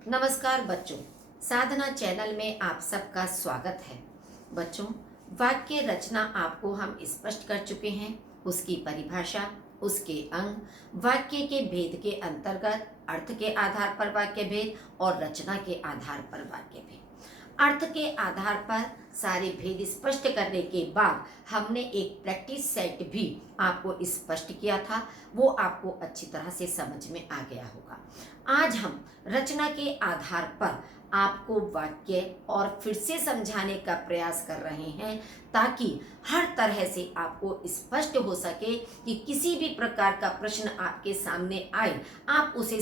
नमस्कार बच्चों, साधना चैनल में आप सबका स्वागत है। बच्चों, वाक्य रचना आपको हम स्पष्ट कर चुके हैं। उसकी परिभाषा, उसके अंग, वाक्य के भेद के अंतर्गत, अर्थ के आधार पर वाक्य भेद और रचना के आधार पर वाक्य भेद। अर्थ के आधार पर सारे भेद स्पष्ट करने के बाद हमने एक प्रैक्टिस सेट भी आपको स्पष्ट किया था। वो आपको अच्छी तरह से समझ में आ गया होगा। आज हम रचना के आधार पर आपको वाक्य और फिर से समझाने का प्रयास कर रहे हैं, ताकि हर तरह से आपको स्पष्ट हो सके कि किसी भी प्रकार का प्रश्न आपके सामने आए, आप उसे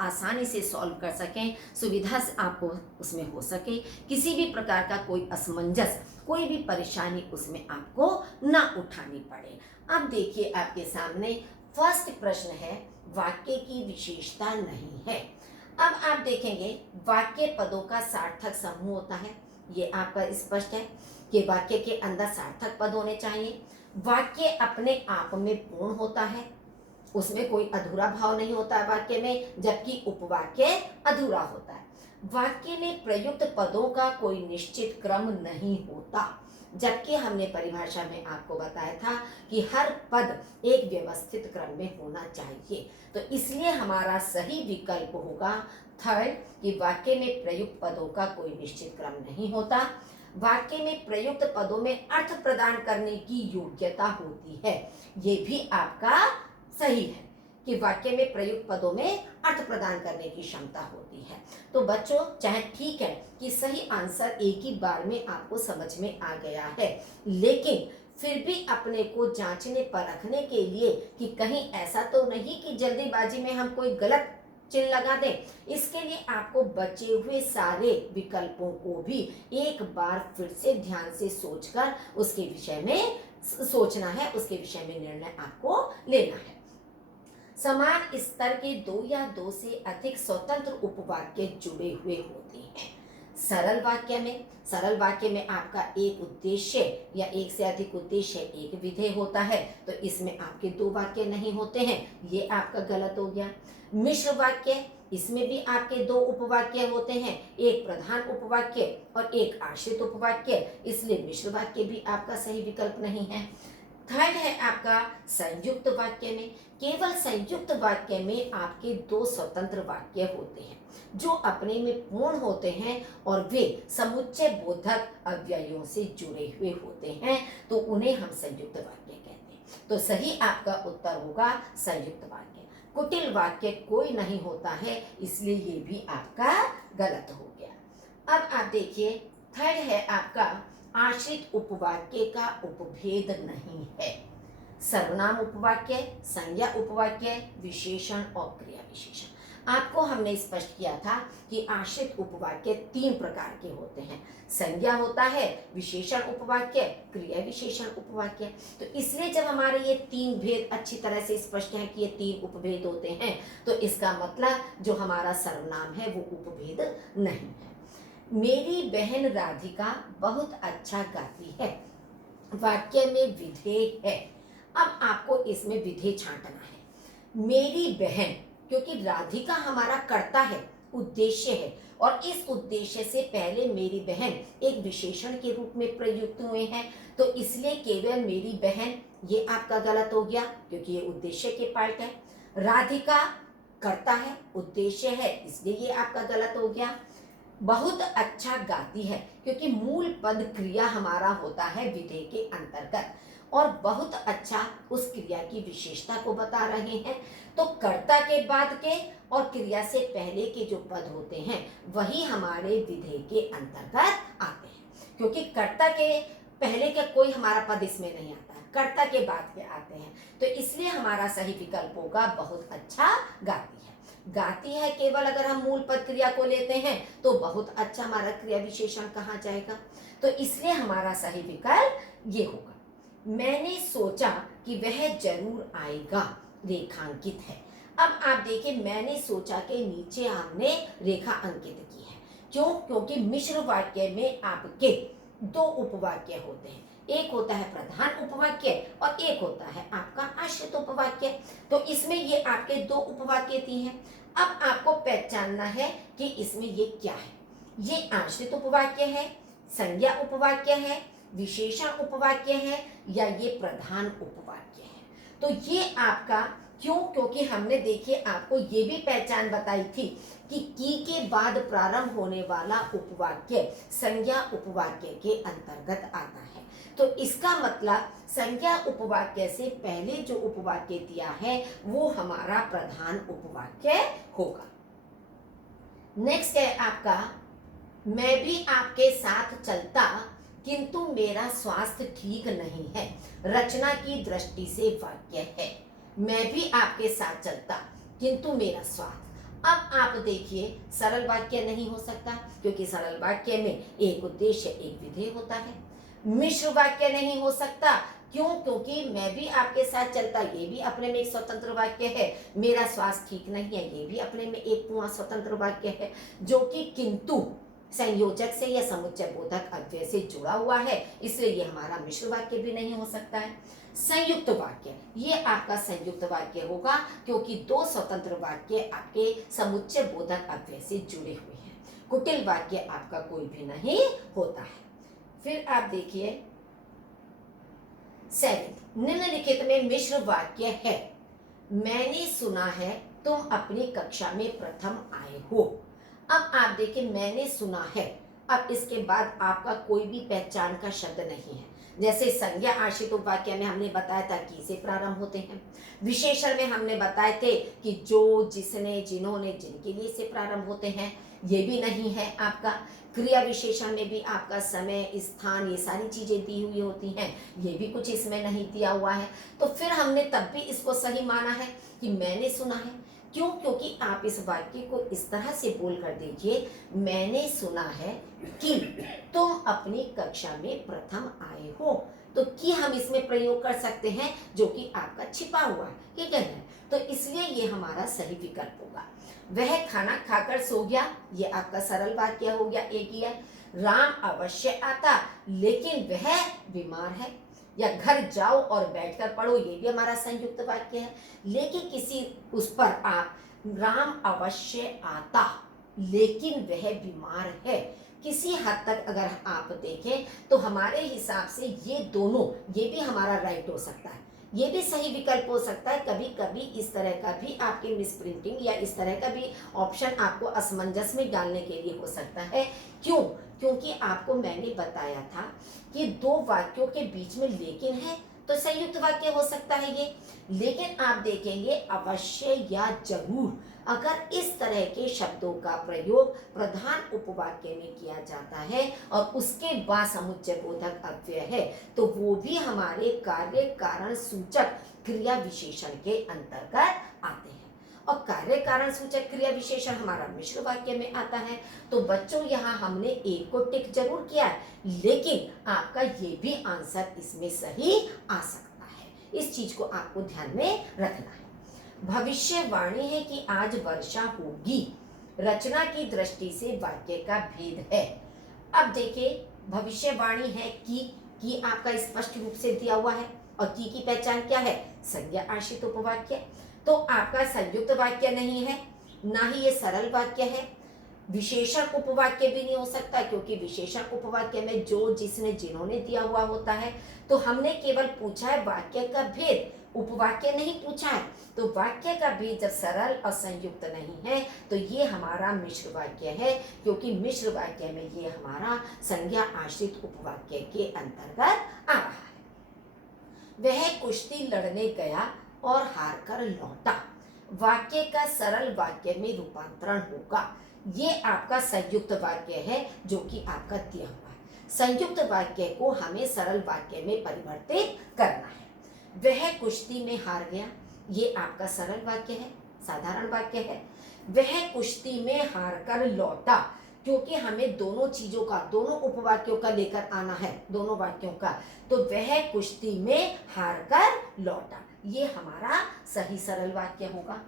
आसानी से सॉल्व कर सकें, सुविधा से आपको उसमें हो सके, किसी भी प्रकार का कोई असमंजस, कोई भी परेशानी उसमें आपको ना उठानी पड़े। अब देखिए, आपके सामने फर्स्ट प्रश्न है, वाक्य की विशेषता नहीं है। अब आप देखेंगे, वाक्य पदों का सार्थक समूह होता है। ये आपका स्पष्ट है कि वाक्य के अंदर सार्थक पद होने चाहिए। वाक्य अपने आप में पूर्ण होता है, उसमें कोई अधूरा भाव नहीं होता है वाक्य में, जबकि उपवाक्य अधूरा होता है। वाक्य में प्रयुक्त पदों का कोई निश्चित क्रम नहीं होता, जबकि हमने परिभाषा में आपको बताया था कि हर पद एक व्यवस्थित क्रम में होना चाहिए। तो इसलिए हमारा सही विकल्प होगा थर्ड, कि वाक्य में प्रयुक्त पदों का कोई निश्चित क्रम नहीं होता। वाक्य में प्रयुक्त पदों में अर्थ प्रदान करने की योग्यता होती है। ये भी आपका सही है कि वाक्य में प्रयुक्त पदों में अर्थ प्रदान करने की क्षमता होती है। तो बच्चों, चाहे ठीक है कि सही आंसर एक ही बार में आपको समझ में आ गया है, लेकिन फिर भी अपने को जांचने परखने के लिए कि कहीं ऐसा तो नहीं कि जल्दीबाजी में हम कोई गलत चिन्ह लगा दें, इसके लिए आपको बचे हुए सारे विकल्पों को भी एक बार फिर से ध्यान से सोचकर उसके विषय में सोचना है, उसके विषय में निर्णय आपको लेना है। समान स्तर के दो या दो से अधिक स्वतंत्र उपवाक्य जुड़े हुए होते हैं। सरल वाक्य में आपका एक उद्देश्य या एक से अधिक उद्देश्य, एक विधेय होता है, तो इसमें आपके दो वाक्य नहीं होते हैं, ये आपका गलत हो गया। मिश्र वाक्य, इसमें भी आपके दो उपवाक्य होते हैं, एक प्रधान उपवाक्य और एक आश्रित उपवाक्य, इसलिए मिश्र वाक्य भी आपका सही विकल्प नहीं है। थर्ड है आपका संयुक्त वाक्य में। केवल संयुक्त वाक्य में आपके दो स्वतंत्र वाक्य होते हैं, जो अपने में पूर्ण होते हैं और वे समुच्चय बोधक अव्ययों से जुड़े हुए होते हैं, तो उन्हें हम संयुक्त वाक्य कहते हैं। तो सही आपका उत्तर होगा संयुक्त वाक्य। कुटिल वाक्य कोई नहीं होता है, इसलिए ये भी आपका गलत हो गया। अब आप देखिए, थर्ड है आपका आश्रित उपवाक्य का उपभेद नहीं है। सर्वनाम उपवाक्य, संज्ञा उपवाक्य, विशेषण और क्रिया विशेषण। आपको हमने स्पष्ट किया था कि आश्रित उपवाक्य तीन प्रकार के होते हैं। संज्ञा होता है, विशेषण उपवाक्य, क्रिया विशेषण उपवाक्य। तो इसलिए जब हमारे ये तीन भेद अच्छी तरह से स्पष्ट हैं कि ये तीन उपभेद होते हैं, तो इसका मतलब जो हमारा सर्वनाम है वो उपभेद नहीं है। मेरी बहन राधिका बहुत अच्छा गाती है, वाक्य में विधेय है। अब आपको इसमें विधेय छांटना है। मेरी बहन, क्योंकि राधिका हमारा कर्ता है, उद्देश्य है, और इस उद्देश्य से पहले मेरी बहन एक विशेषण के रूप में प्रयुक्त हुए हैं, तो इसलिए केवल मेरी बहन, ये आपका गलत हो गया क्योंकि ये उद्देश्य के पार्ट है। राधिका कर्ता है, उद्देश्य है, इसलिए ये आपका गलत हो गया। बहुत अच्छा गाती है, क्योंकि मूल पद क्रिया हमारा होता है विधेय के अंतर्गत, और बहुत अच्छा उस क्रिया की विशेषता को बता रहे हैं, तो कर्ता के बाद के और क्रिया से पहले के जो पद होते हैं वही हमारे विधेय के अंतर्गत आते हैं, क्योंकि कर्ता के पहले का कोई हमारा पद इसमें नहीं आता है, कर्ता के बाद के आते हैं। तो इसलिए हमारा सही विकल्प होगा बहुत अच्छा गाती है। गाती है केवल अगर हम मूल पद क्रिया को लेते हैं, तो बहुत अच्छा हमारा क्रिया विशेषण कहाँ जाएगा, तो इसलिए हमारा सही विकल्प ये होगा। मैंने सोचा कि वह जरूर आएगा, रेखांकित है। अब आप देखिए, मैंने सोचा के नीचे हमने रेखा अंकित की है। क्यों? क्योंकि मिश्र वाक्य में आपके दो उपवाक्य होते हैं, एक होता है प्रधान उपवाक्य और एक होता है आपका आश्रित उपवाक्य। तो इसमें ये आपके दो उपवाक्य दिए हैं। अब आपको पहचानना है कि इसमें ये क्या है। ये आश्रित उपवाक्य है, संज्ञा उपवाक्य है, विशेषण उपवाक्य है, या ये प्रधान उपवाक्य है। तो ये आपका क्यों, क्योंकि हमने देखिए आपको ये भी पहचान बताई थी कि की के बाद प्रारंभ होने वाला उपवाक्य संज्ञा उपवाक्य के अंतर्गत आता है। तो इसका मतलब संज्ञा उपवाक्य से पहले जो उपवाक्य दिया है वो हमारा प्रधान उपवाक्य होगा। नेक्स्ट है आपका, मैं भी आपके साथ चलता किंतु मेरा स्वास्थ्य ठीक नहीं है। रचना की दृष्टि से वाक्य है, मैं भी आपके साथ चलता किंतु मेरा स्वास्थ्य। अब आप देखिए सरल वाक्य नहीं हो सकता, क्योंकि सरल वाक्य में एक उद्देश्य एक विधेय होता है। मिश्र वाक्य नहीं हो सकता, क्यों, क्योंकि मैं भी आपके साथ चलता, ये भी अपने में एक स्वतंत्र वाक्य है। मेरा स्वास्थ्य ठीक नहीं है, ये भी अपने में एक पूर्ण स्वतंत्र वाक्य है, जो कि किंतु संयोजक से या समुच्चय बोधक अव्यय से जुड़ा हुआ है, इसलिए ये हमारा मिश्र वाक्य भी नहीं हो सकता है। संयुक्त वाक्य, ये आपका संयुक्त वाक्य होगा, क्योंकि दो स्वतंत्र वाक्य आपके समुच्चय बोधक अव्यय से जुड़े हुए हैं। कुटिल वाक्य आपका कोई भी नहीं होता है। फिर आप देखिए 7, निम्नलिखित में मिश्र वाक्य है। मैंने सुना है तुम अपनी कक्षा में प्रथम आए हो। अब आप देखिए मैंने सुना है, अब इसके बाद आपका कोई भी पहचान का शब्द नहीं है। जैसे संज्ञा आश्रित उपवाक्य में हमने बताया था कि से प्रारंभ होते हैं। विशेषण में हमने बताए थे कि जो, जिसने, जिन्होंने, जिनके लिए से प्रारंभ होते हैं, ये भी नहीं है आपका। क्रिया विशेषण में भी आपका समय, स्थान, ये सारी चीजें दी हुई होती हैं, ये भी कुछ इसमें नहीं दिया हुआ है। तो फिर हमने तब भी इसको सही माना है कि मैंने सुना है। क्यों, क्योंकि आप इस वाक्य को इस तरह से बोल कर देखिए, मैंने सुना है कि तुम अपनी कक्षा में प्रथम आए हो। तो कि हम इसमें प्रयोग कर सकते हैं, जो कि आपका छिपा हुआ है, ठीक है। तो इसलिए ये हमारा सही विकल्प होगा। वह खाना खाकर सो गया, ये आपका सरल वाक्य हो गया, एक ही है। राम अवश्य आता लेकिन वह बीमार है। या घर जाओ और बैठकर पढ़ो, ये भी हमारा संयुक्त वाक्य है। लेकिन किसी उस पर आप राम अवश्य आता लेकिन वह बीमार है, किसी हद तक अगर आप देखें तो हमारे हिसाब से ये दोनों, ये भी हमारा राइट हो सकता है, ये भी सही विकल्प हो सकता है। कभी कभी इस तरह का भी आपकी मिसप्रिंटिंग या इस तरह का भी ऑप्शन आपको असमंजस में डालने के लिए हो सकता है। क्यों, क्योंकि आपको मैंने बताया था कि दो वाक्यों के बीच में लेकिन है, तो संयुक्त वाक्य हो सकता है ये। लेकिन आप देखेंगे अवश्य या जरूर, अगर इस तरह के शब्दों का प्रयोग प्रधान उपवाक्य में किया जाता है और उसके बाद समुच्चय बोधक अव्यय है, तो वो भी हमारे कार्य कारण सूचक क्रिया विशेषण के अंतर्गत आते हैं। और कार्य कारण सूचक क्रिया विशेषण हमारा मिश्र वाक्य में आता है। तो बच्चों यहाँ हमने एक को टिक जरूर किया है, लेकिन आपका ये भी आंसर इसमें सही आ सकता है। इस चीज को आपको ध्यान में रखना है। भविष्यवाणी है कि आज वर्षा होगी, रचना की दृष्टि से वाक्य का भेद है। अब देखिए भविष्यवाणी है कि आपका स्पष्ट रूप से दिया हुआ है, और की पहचान क्या है, संज्ञा आश्रित उपवाक्य। तो आपका संयुक्त वाक्य नहीं है, ना ही ये सरल वाक्य है। विशेषण उपवाक्य भी नहीं हो सकता, क्योंकि विशेषण उपवाक्य में जो, जिसने, जिन्होंने दिया हुआ होता है। तो हमने केवल पूछा है वाक्य का भेद, उपवाक्य नहीं पूछा है। तो वाक्य का भेद जब सरल और संयुक्त नहीं है तो ये हमारा मिश्र वाक्य है, क्योंकि मिश्र वाक्य में ये हमारा संज्ञा आश्रित उपवाक्य के अंतर्गत आ रहा है। वह कुश्ती लड़ने गया और हार कर लौटा, वाक्य का सरल वाक्य में रूपांतरण होगा। ये आपका संयुक्त वाक्य है जो कि आपका दिया हुआ है। संयुक्त वाक्य को हमें सरल वाक्य में परिवर्तित करना है। वह कुश्ती में हार गया, ये आपका सरल वाक्य है, साधारण वाक्य है। वह कुश्ती में हार कर लौटा, क्योंकि हमें दोनों चीजों का, दोनों उपवाक्यों का लेकर आना है, दोनों वाक्यों का। तो वह कुश्ती में हार कर लौटा, ये हमारा सही सरल वाक्य होगा।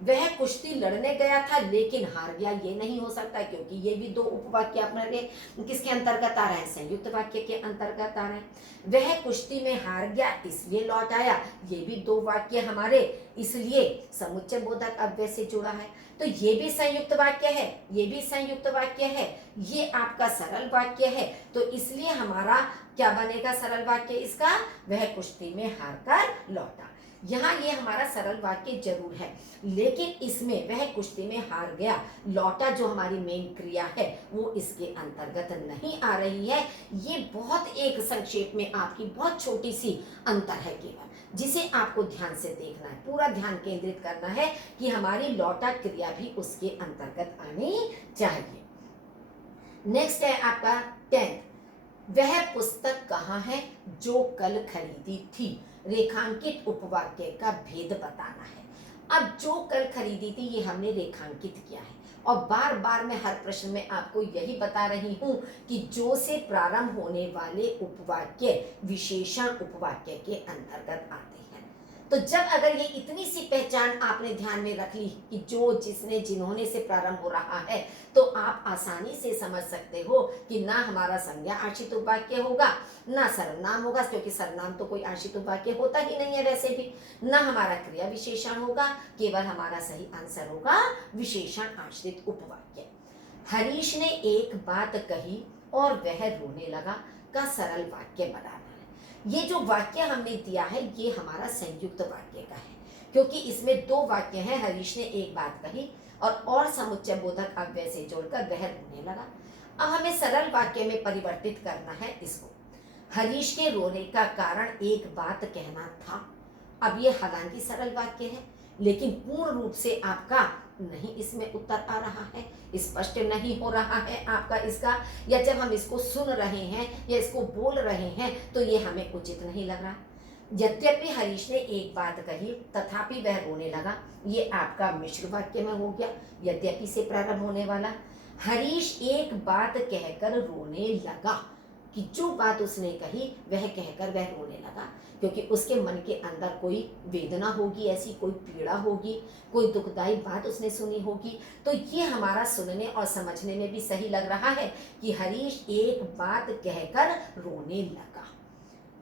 वह कुश्ती लड़ने गया था लेकिन हार गया, ये नहीं हो सकता, क्योंकि ये भी दो उपवाक्य अपने किसके अंतर्गत आ रहे हैं, संयुक्त वाक्य के अंतर्गत आ रहे हैं। वह कुश्ती में हार गया इसलिए लौट आया, ये भी दो वाक्य हमारे इसलिए समुच्चय बोधक अव्यय से जुड़ा है। तो ये भी संयुक्त वाक्य है, ये भी संयुक्त वाक्य है, ये आपका सरल वाक्य है। तो इसलिए हमारा क्या बनेगा सरल वाक्य इसका? वह कुश्ती में हार कर लौटा। यहाँ ये हमारा सरल वाक्य जरूर है, लेकिन इसमें वह कुश्ती में हार गया लौटा जो हमारी मेन क्रिया है वो इसके अंतर्गत नहीं आ रही है। ये बहुत एक संक्षेप में आपकी बहुत छोटी सी अंतर है केवल, जिसे आपको ध्यान से देखना है, पूरा ध्यान केंद्रित करना है कि हमारी लौटा क्रिया भी उसके अंतर्गत आनी चाहिए। नेक्स्ट है आपका 10th, वह पुस्तक कहाँ है जो कल खरीदी थी? रेखांकित उपवाक्य का भेद बताना है। अब जो कल खरीदी थी ये हमने रेखांकित किया है, और बार बार मैं हर प्रश्न में आपको यही बता रही हूं कि जो से प्रारंभ होने वाले उपवाक्य विशेषण उपवाक्य के अंतर्गत आते हैं। तो जब अगर ये इतनी सी पहचान आपने ध्यान में रख ली कि जो, जिसने, जिन्होंने से प्रारंभ हो रहा है, तो आप आसानी से समझ सकते हो कि ना हमारा संज्ञा आश्रित उपवाक्य होगा, ना सर्वनाम होगा, क्योंकि सर्वनाम तो कोई आश्रित उपवाक्य होता ही नहीं है वैसे भी, ना हमारा क्रिया विशेषण होगा, केवल हमारा सही आंसर होगा विशेषण आश्रित उपवाक्य। हरीश ने एक बात कही और वह रोने लगा का सरल वाक्य बनाना है। ये जो वाक्य हमने दिया है ये हमारा संयुक्त वाक्य का है, क्योंकि इसमें दो वाक्य हैं, हरीश ने एक बात कही और समुच्चय बोधक अव्यय से जोड़कर वह रोने लगा। अब हमें सरल वाक्य में परिवर्तित करना है इसको। हरीश के रोने का कारण एक बात कहना था। अब ये हालांकि सरल वाक्य है, लेकिन पूर्ण रूप से आपका नहीं इसमें उत्तर आ रहा है, स्पष्ट नहीं हो रहा है आपका इसका, या जब हम इसको सुन रहे हैं या इसको बोल रहे हैं तो ये हमें उचित नहीं लग रहा। यद्यपि हरीश ने एक बात कही तथापि वह रोने लगा, ये आपका मिश्र वाक्य में हो गया, यद्यपि से प्रारंभ होने वाला। हरीश एक बात कहकर रोने लगा, कि जो बात उसने कही वह कहकर वह रोने लगा, क्योंकि उसके मन के अंदर कोई वेदना होगी, ऐसी कोई पीड़ा होगी, कोई दुखदायी बात उसने सुनी होगी। तो ये हमारा सुनने और समझने में भी सही लग रहा है कि हरीश एक बात कहकर रोने लगा।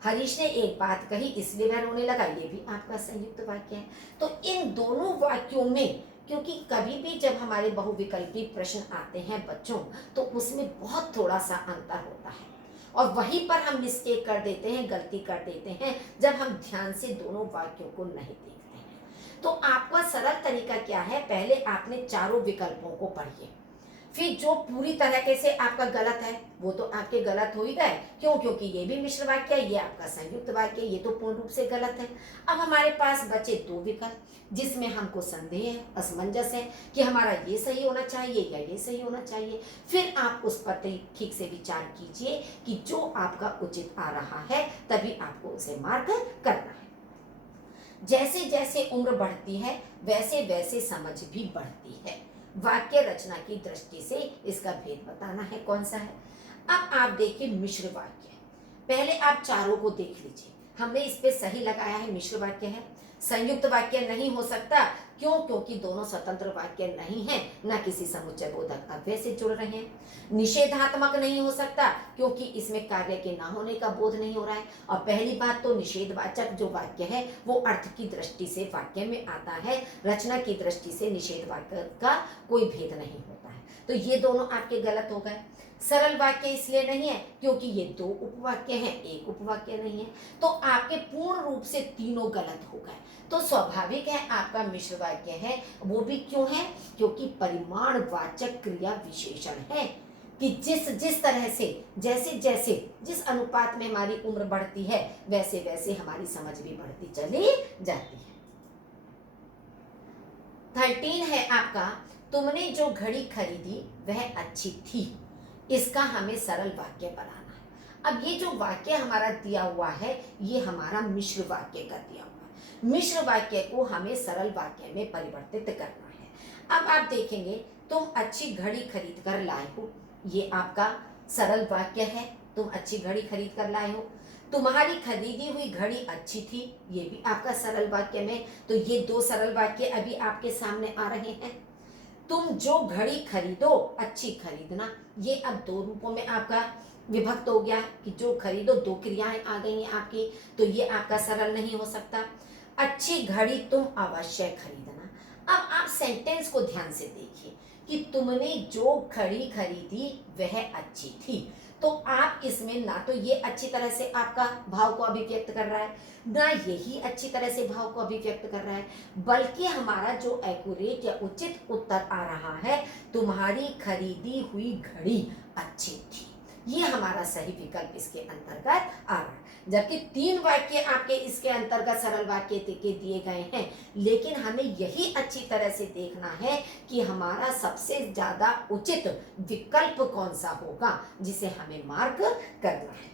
हरीश ने एक बात कही इसलिए वह रोने लगा, ये भी आपका संयुक्त वाक्य है। तो इन दोनों वाक्यों में, क्योंकि कभी भी जब हमारे बहुविकल्पी प्रश्न आते हैं बच्चों, तो उसमें बहुत थोड़ा सा अंतर होता है, और वहीं पर हम मिस्टेक कर देते हैं, गलती कर देते हैं, जब हम ध्यान से दोनों वाक्यों को नहीं देखते हैं। तो आपका सरल तरीका क्या है? पहले आपने चारों विकल्पों को पढ़िए, फिर जो पूरी तरीके से आपका गलत है वो तो आपके गलत हो ही गए, क्यों? क्योंकि ये भी मिश्र वाक्य है, ये आपका संयुक्त वाक्य, ये तो पूर्ण रूप से गलत है। अब हमारे पास बचे दो विकल्प जिसमें हमको संदेह है, असमंजस है कि हमारा ये सही होना चाहिए या ये सही होना चाहिए। फिर आप उस पर ठीक से विचार कीजिए कि जो आपका उचित आ रहा है तभी आपको उसे मार्क करना है। जैसे जैसे उम्र बढ़ती है वैसे वैसे समझ भी बढ़ती है। वाक्य रचना की दृष्टि से इसका भेद बताना है कौन सा है। अब आप देखिए मिश्र वाक्य, पहले आप चारों को देख लीजिए, हमने इस पे सही लगाया है, मिश्र वाक्य है। संयुक्त वाक्य नहीं हो सकता, क्यों? क्योंकि दोनों स्वतंत्र वाक्य नहीं है, ना किसी समुच्चय बोधक अव्यय से जुड़ रहे हैं। निषेधात्मक नहीं हो सकता, क्योंकि इसमें कार्य के ना होने का बोध नहीं हो रहा है। और पहली बात तो निषेधवाचक जो वाक्य है वो अर्थ की दृष्टि से वाक्य में आता है, रचना की दृष्टि से निषेध वाक्य का कोई भेद नहीं होता है। तो ये दोनों आपके गलत हो गए। सरल वाक्य इसलिए नहीं है क्योंकि ये दो उपवाक्य हैं, एक उपवाक्य नहीं है। तो आपके पूर्ण रूप से तीनों गलत हो गए। तो स्वाभाविक है आपका मिश्र वाक्य है, वो भी क्यों है? क्योंकि परिमाणवाचक क्रिया विशेषण है कि जिस जिस तरह से, जैसे जैसे जिस अनुपात में हमारी उम्र बढ़ती है वैसे वैसे हमारी समझ भी बढ़ती चली जाती है। 13 है आपका, तुमने जो घड़ी खरीदी वह अच्छी थी। इसका हमें सरल वाक्य बनाना है। अब ये जो वाक्य हमारा दिया हुआ है ये हमारा मिश्र वाक्य का दिया हुआ है। मिश्र वाक्य को हमें सरल वाक्य में परिवर्तित करना है। अब आप देखेंगे, तुम अच्छी घड़ी खरीद कर लाए हो, ये आपका सरल वाक्य है, तुम अच्छी घड़ी खरीद कर लाए हो। तुम्हारी खरीदी हुई घड़ी अच्छी थी, ये भी आपका सरल वाक्य में। तो ये दो सरल वाक्य अभी आपके सामने आ रहे हैं। तुम जो घड़ी खरीदो, अच्छी खरीदना, ये अब दो रूपों में आपका विभक्त हो गया कि जो खरीदो, दो क्रियाएं आ गई हैं आपकी, तो ये आपका सरल नहीं हो सकता। अच्छी घड़ी तुम अवश्य खरीदना, अब आप सेंटेंस को ध्यान से देखिए कि तुमने जो घड़ी खरीदी वह अच्छी थी। तो आप इसमें ना तो ये अच्छी तरह से आपका भाव को अभिव्यक्त कर रहा है, ना यही अच्छी तरह से भाव को अभिव्यक्त कर रहा है, बल्कि हमारा जो एक्यूरेट या उचित उत्तर आ रहा है, तुम्हारी खरीदी हुई घड़ी अच्छी थी। ये हमारा सही विकल्प इसके अंतर्गत आ रहा है। जबकि 3 वाक्य आपके इसके अंतर्गत सरल वाक्य के दिए गए हैं, लेकिन हमें यही अच्छी तरह से देखना है कि हमारा सबसे ज्यादा उचित विकल्प कौन सा होगा, जिसे हमें मार्क करना है।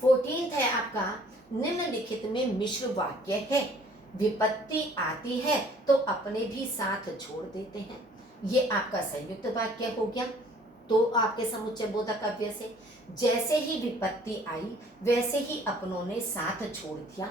14th है आपका, निम्नलिखित में मिश्र वाक्य है, विपत्ति आती है तो अपने भी साथ छोड़ देते हैं। ये आपका संयुक्त वाक्य हो गया। तो आपके समुच्चय बोधक अव्यय से जैसे ही विपत्ति आई वैसे ही अपनों ने साथ छोड़ दिया।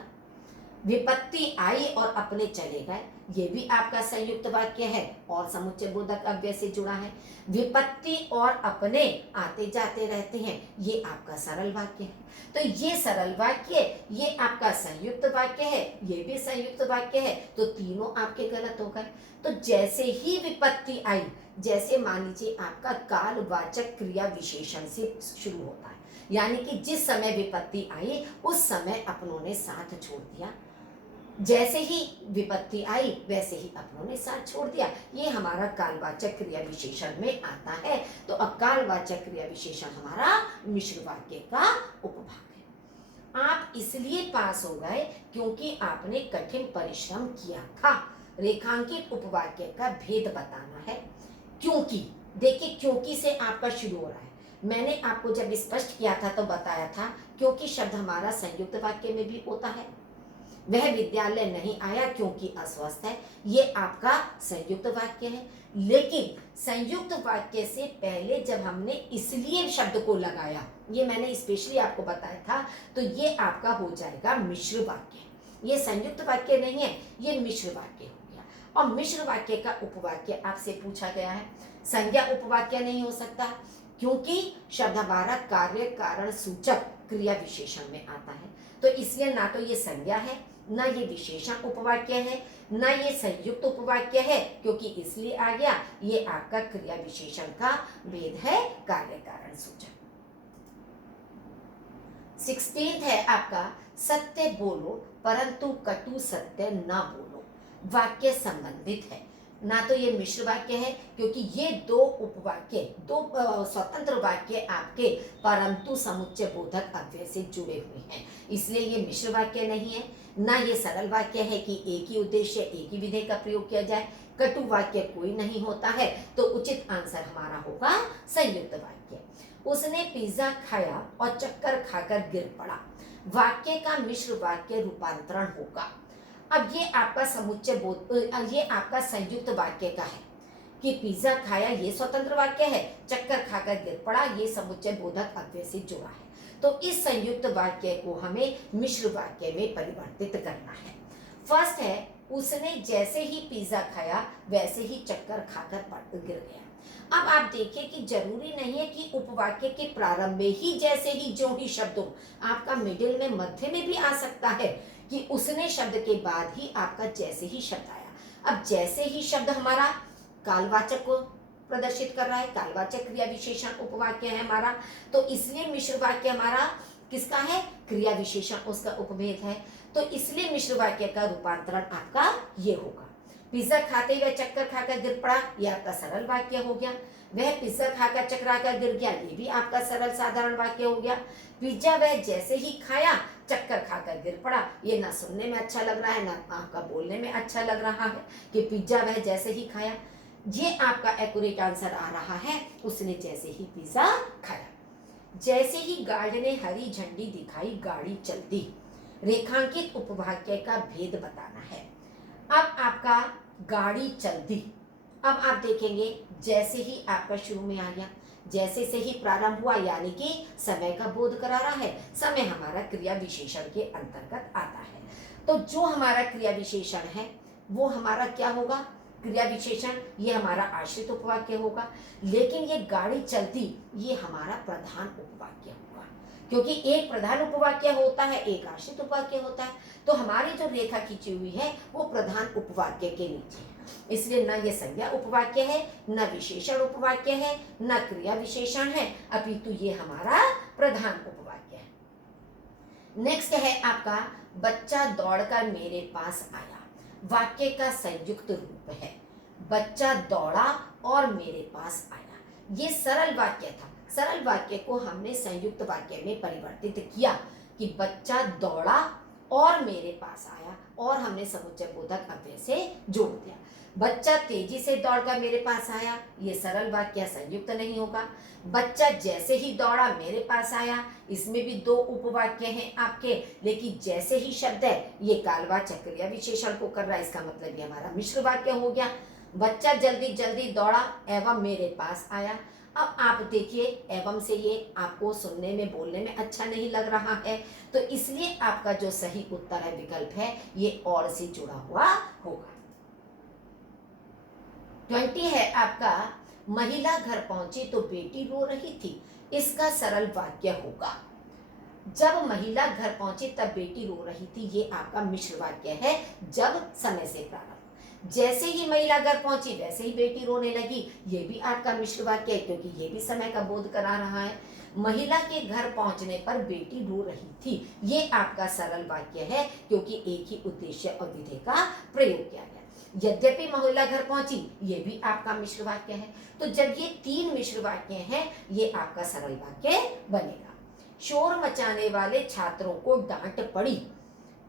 विपत्ति आई और अपने चले गए, ये भी आपका संयुक्त वाक्य है और समुच्चय बोधक अव्यय से जुड़ा है। विपत्ति और अपने आते जाते रहते हैं, ये आपका सरल वाक्य है। तो ये सरल वाक्य, ये आपका संयुक्त वाक्य है, ये भी संयुक्त वाक्य है, तो तीनों आपके गलत हो गए। तो जैसे ही विपत्ति आई, जैसे मान लीजिए आपका कालवाचक क्रिया विशेषण से शुरू होता है, यानी कि जिस समय विपत्ति आई उस समय अपनों ने साथ छोड़ दिया। जैसे ही विपत्ति आई वैसे ही अपनों ने साथ छोड़ दिया, ये हमारा कालवाचक क्रिया विशेषण में आता है। तो अकालवाचक क्रिया विशेषण हमारा मिश्र वाक्य का उपभाग है। आप इसलिए पास हो गए क्योंकि आपने कठिन परिश्रम किया था। रेखांकित उपवाक्य का भेद बताना है। क्योंकि देखिए, क्योंकि से आपका शुरू हो रहा है। मैंने आपको जब स्पष्ट किया था तो बताया था क्योंकि शब्द हमारा संयुक्त वाक्य में भी होता है। वह विद्यालय नहीं आया क्योंकि अस्वस्थ है, ये आपका संयुक्त वाक्य है। लेकिन संयुक्त वाक्य से पहले जब हमने इसलिए शब्द को लगाया, ये मैंने स्पेशली आपको बताया था, तो ये आपका हो जाएगा मिश्र वाक्य। ये संयुक्त वाक्य नहीं है, ये मिश्र वाक्य हो गया। और मिश्र वाक्य का उपवाक्य आपसे पूछा गया है। संज्ञा उपवाक्य नहीं हो सकता क्योंकि शब्द हमारा कार्य कारण सूचक क्रिया विशेषण में आता है। तो इसलिए ना तो ये संज्ञा है, ना ये विशेषण उपवाक्य है, ना ये संयुक्त उपवाक्य है, क्योंकि इसलिए आ गया ये आपका क्रिया विशेषण का भेद है, कार्य कारण सूचक। 16th है आपका, सत्य बोलो परंतु कटु सत्य न बोलो। वाक्य संबंधित है, ना तो ये मिश्र वाक्य है क्योंकि ये दो उपवाक्य, दो स्वतंत्र वाक्य आपके परंतु समुच्चय बोधक अव्यय से जुड़े हुए हैं, इसलिए ये मिश्र वाक्य नहीं है। ना ये सरल वाक्य है कि एक ही उद्देश्य एक ही विधेय का प्रयोग किया जाए। कटु वाक्य कोई नहीं होता है, तो उचित आंसर हमारा होगा संयुक्त वाक्य। उसने पिज्जा खाया और चक्कर खाकर गिर पड़ा। वाक्य का मिश्र वाक्य रूपांतरण होगा। अब ये आपका समुच्चय बोध, ये आपका संयुक्त वाक्य का है कि पिज्जा खाया ये स्वतंत्र वाक्य है, चक्कर खाकर गिर पड़ा ये समुच्चय बोधक अव्यय से जुड़ा है। तो इस संयुक्त वाक्य को हमें मिश्र वाक्य में परिवर्तित करना है। फर्स्ट है, उसने जैसे ही पिज्जा खाया वैसे ही चक्कर खाकर गिर गया। अब आप देखिए कि जरूरी नहीं है कि उपवाक्य के प्रारंभ में ही जैसे ही जो ही शब्द हो, आपका मिडिल में मध्य में भी आ सकता है कि उसने शब्द के बाद ही आपका जैसे ही शब्द आया। अब जैसे ही शब्द हमारा कालवाचक को प्रदर्शित कर रहा है, कालवाचक क्रिया विशेषण उपवाक्य है हमारा, तो इसलिए मिश्र वाक्य हमारा किसका है, क्रिया विशेषण उसका उपभेद है। तो इसलिए मिश्र वाक्य का रूपांतरण आपका ये होगा। पिज्जा खाते हुए चक्कर खाकर गिर पड़ा, ये आपका सरल वाक्य हो गया। वह पिज्जा खाकर चकराकर गिर गया, ये भी आपका सरल साधारण वाक्य हो गया। पिज्जा वह जैसे ही खाया चक्कर खाकर गिर पड़ा, ये ना सुनने में अच्छा लग रहा है ना आपका बोलने में अच्छा लग रहा है कि पिज्जा वह जैसे ही खाया। ये आपका एक्यूरेट आंसर आ रहा है, उसने जैसे ही पिज्जा खाया। जैसे ही गार्ड ने हरी झंडी दिखाई गाड़ी चल दी। रेखांकित उपवाक्य का भेद बताना है। अब आपका गाड़ी चल दी, अब आप देखेंगे जैसे ही आपका शुरू में आ गया, जैसे से ही प्रारंभ हुआ, यानी कि समय का बोध करा रहा है। समय हमारा क्रिया विशेषण के अंतर्गत आता है। तो जो हमारा क्रिया विशेषण है वो हमारा क्या होगा, क्रिया विशेषण, ये हमारा आश्रित उपवाक्य होगा। लेकिन ये गाड़ी चलती, ये हमारा प्रधान उपवाक्य होगा, क्योंकि एक प्रधान उपवाक्य होता है, एक आश्रित उपवाक्य होता है। तो हमारी जो रेखा खींची हुई है वो प्रधान उपवाक्य के नीचे है, इसलिए न ये संज्ञा उपवाक्य है, न विशेषण उपवाक्य है, न क्रिया विशेषण है, अपितु ये हमारा प्रधान उपवाक्य है। नेक्स्ट है आपका, बच्चा दौड़कर मेरे पास आया। वाक्य का संयुक्त रूप है, बच्चा दौड़ा और मेरे पास आया। ये सरल वाक्य था। सरल वाक्य को हमने संयुक्त वाक्य में परिवर्तित किया कि बच्चा दौड़ा और मेरे पास आया, और हमने समुच्चय बोधक अव्यय से जोड़ दिया। बच्चा तेजी से दौड़कर मेरे पास आया, ये सरल वाक्य संयुक्त नहीं होगा। बच्चा जैसे ही दौड़ा मेरे पास आया, इसमें भी दो उपवाक्य हैं आपके, लेकिन जैसे ही शब्द है ये कालवाचक क्रिया विशेषण को कर रहा है, इसका मतलब ये हमारा मिश्र वाक्य हो गया। बच्चा जल्दी जल्दी दौड़ा एवं मेरे पास आया। अब आप देखिए, एवं से ये आपको सुनने में बोलने में अच्छा नहीं लग रहा है, तो इसलिए आपका जो सही उत्तर है विकल्प है ये और से जुड़ा हुआ होगा। 20 है आपका, महिला घर पहुंची तो बेटी रो रही थी। इसका सरल वाक्य होगा, जब महिला घर पहुंची तब बेटी रो रही थी, ये आपका मिश्र वाक्य है। जब समय से प्रारंभ, जैसे ही महिला घर पहुंची वैसे ही बेटी रोने लगी, ये भी आपका मिश्र वाक्य है, क्योंकि ये भी समय का बोध करा रहा है। महिला के घर पहुंचने पर बेटी रो रही थी, ये आपका सरल वाक्य है, क्योंकि एक ही उद्देश्य और विधेय का प्रयोग किया गया। यद्यपि महिला घर पहुंची, ये भी आपका मिश्र वाक्य है। तो जब ये तीन मिश्र वाक्य हैं, ये आपका सरल वाक्य बनेगा। शोर मचाने वाले छात्रों को डांट पड़ी,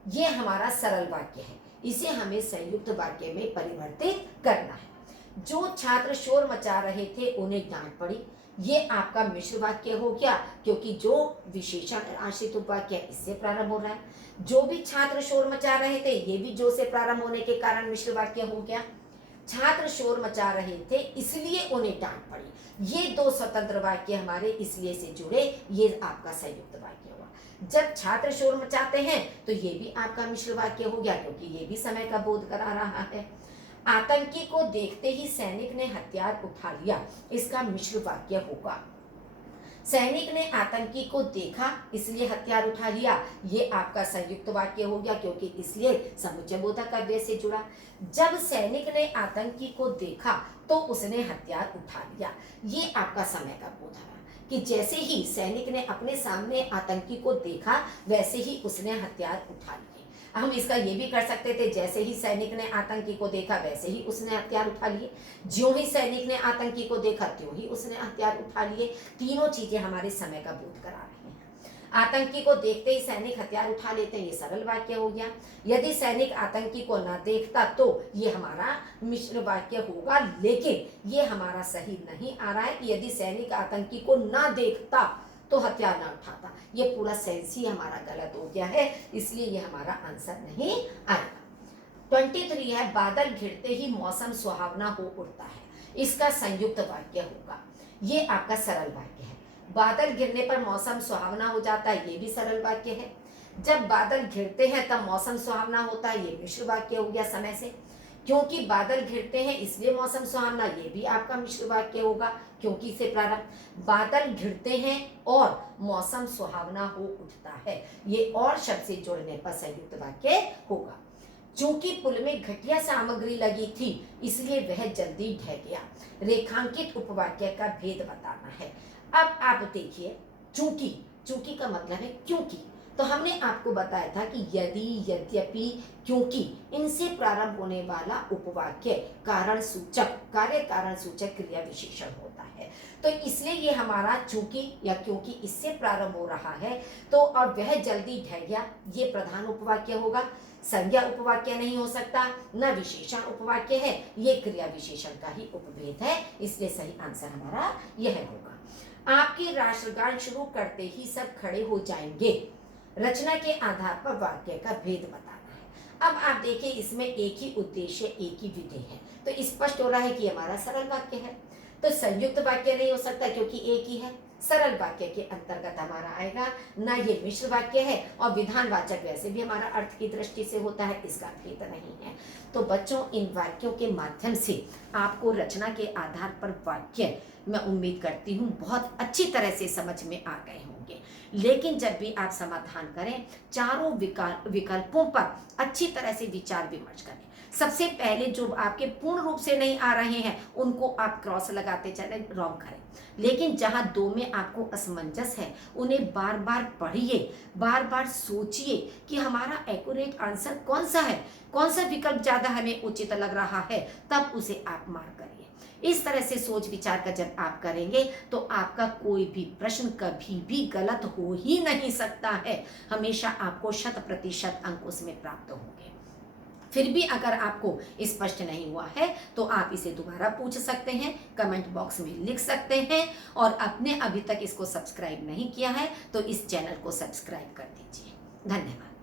ये हमारा सरल वाक्य है, इसे हमें संयुक्त वाक्य में परिवर्तित करना है। जो छात्र शोर मचा रहे थे उन्हें डांट पड़ी, ये आपका मिश्र वाक्य हो गया, क्योंकि जो विशेषण आश्रित उपवाक्य इससे प्रारंभ हो रहा है। जो भी छात्र शोर मचा रहे थे, ये भी जो से प्रारंभ होने के कारण मिश्र वाक्य हो गया। छात्र शोर मचा रहे थे इसलिए उन्हें डांट पड़ी, ये दो स्वतंत्र वाक्य हमारे इसलिए से जुड़े, ये आपका संयुक्त वाक्य हुआ। जब छात्र शोर मचाते हैं तो ये भी आपका मिश्र वाक्य हो गया, क्योंकि ये भी समय का बोध करा रहा है। आतंकी को देखते ही सैनिक ने हथियार उठा लिया, इसका मिश्र वाक्य होगा। सैनिक ने आतंकी को देखा इसलिए हथियार उठा लिया, ये आपका संयुक्त वाक्य हो गया, क्योंकि इसलिए समुच्चय बोधक अव्यय से जुड़ा। जब सैनिक ने आतंकी को देखा तो उसने हथियार उठा लिया, ये आपका समय का बोध है कि जैसे ही सैनिक ने अपने सामने आतंकी को देखा वैसे ही उसने हथियार उठा लिए। हम इसका ये भी कर सकते थे, जैसे ही सैनिक ने आतंकी को देखा वैसे ही उसने हथियार उठा लिए, ज्यों ही सैनिक ने आतंकी को देखा त्यों ही उसने हथियार उठा लिए। तीनों चीजें हमारे समय का बोध करा रही हैं। आतंकी को देखते ही सैनिक हथियार उठा लेते हैं, ये सरल वाक्य हो गया। यदि सैनिक आतंकी को ना देखता तो ये हमारा मिश्र वाक्य होगा, लेकिन ये हमारा सही नहीं आ रहा है कि यदि सैनिक आतंकी को ना देखता तो हथियार ना उठाता, ये पूरा सेंस ही हमारा गलत हो गया है, इसलिए ये हमारा आंसर नहीं आएगा। 23 है, बादल घिरते ही मौसम सुहावना हो उठता है, इसका संयुक्त वाक्य होगा। ये आपका सरल वाक्य है। बादल घिरने पर मौसम सुहावना हो जाता है, ये भी सरल वाक्य है। जब बादल घिरते हैं तब मौसम सुहावना होता है, ये मिश्र वाक्य हो गया समय से। क्योंकि बादल घिरते हैं इसलिए मौसम सुहावना, ये भी आपका मिश्र वाक्य होगा, क्योंकि से प्रारंभ। बादल घिरते हैं और मौसम सुहावना हो उठता है, ये और शब्द से जोड़ने पर संयुक्त वाक्य होगा। चूंकि पुल में घटिया सामग्री लगी थी इसलिए वह जल्दी ढह गया, रेखांकित उपवाक्य का भेद बताना है। अब आप देखिए, चूंकि, चूंकि का मतलब है क्योंकि, तो हमने आपको बताया था कि यदि, यद्यपि, क्योंकि इनसे प्रारंभ होने वाला उपवाक्य कारण सूचक, कार्य कारण सूचक क्रिया विशेषण होता है। तो इसलिए ये हमारा चूंकि या क्योंकि इससे प्रारंभ हो रहा है, तो और वह जल्दी ढह गया, ये प्रधान उपवाक्य होगा, संज्ञा उपवाक्य नहीं हो सकता, न विशेषण उपवाक्य है, ये क्रिया विशेषण का ही उपभेद है, इसलिए सही आंसर हमारा यह होगा। आपकी राष्ट्रगान शुरू करते ही सब खड़े हो जाएंगे, रचना के आधार पर वाक्य का भेद बताना है। अब आप देखिए, इसमें एक ही उद्देश्य, एक ही विधेय है, तो स्पष्ट हो रहा है कि हमारा सरल वाक्य है। तो संयुक्त वाक्य नहीं हो सकता क्योंकि एक ही है। सरल वाक्य के अंतर्गत हमारा आएगा, ना ये मिश्र वाक्य है, और विधानवाचक वैसे भी हमारा अर्थ की दृष्टि से होता है, इसका भेद नहीं है। तो बच्चों, इन वाक्यों के माध्यम से आपको रचना के आधार पर वाक्य, मैं उम्मीद करती हूँ, बहुत अच्छी तरह से समझ में आ गए होंगे। लेकिन जब भी आप समाधान करें, चारों विकल्पों पर अच्छी तरह से विचार विमर्श करें। सबसे पहले जो आपके पूर्ण रूप से नहीं आ रहे हैं उनको आप क्रॉस लगाते चले, रॉन्ग करें। लेकिन जहां दो में आपको असमंजस है, उन्हें बार बार पढ़िए, बार बार सोचिए कि हमारा एक्यूरेट आंसर कौन सा है, कौन सा विकल्प ज्यादा हमें उचित लग रहा है, तब उसे आप मार्क करिए। इस तरह से सोच विचार कर जब आप करेंगे तो आपका कोई भी प्रश्न कभी भी गलत हो ही नहीं सकता है। हमेशा आपको 100% अंक उसमें प्राप्त होंगे। फिर भी अगर आपको स्पष्ट नहीं हुआ है तो आप इसे दोबारा पूछ सकते हैं, कमेंट बॉक्स में लिख सकते हैं, और आपने अभी तक इसको सब्सक्राइब नहीं किया है तो इस चैनल को सब्सक्राइब कर दीजिए। धन्यवाद।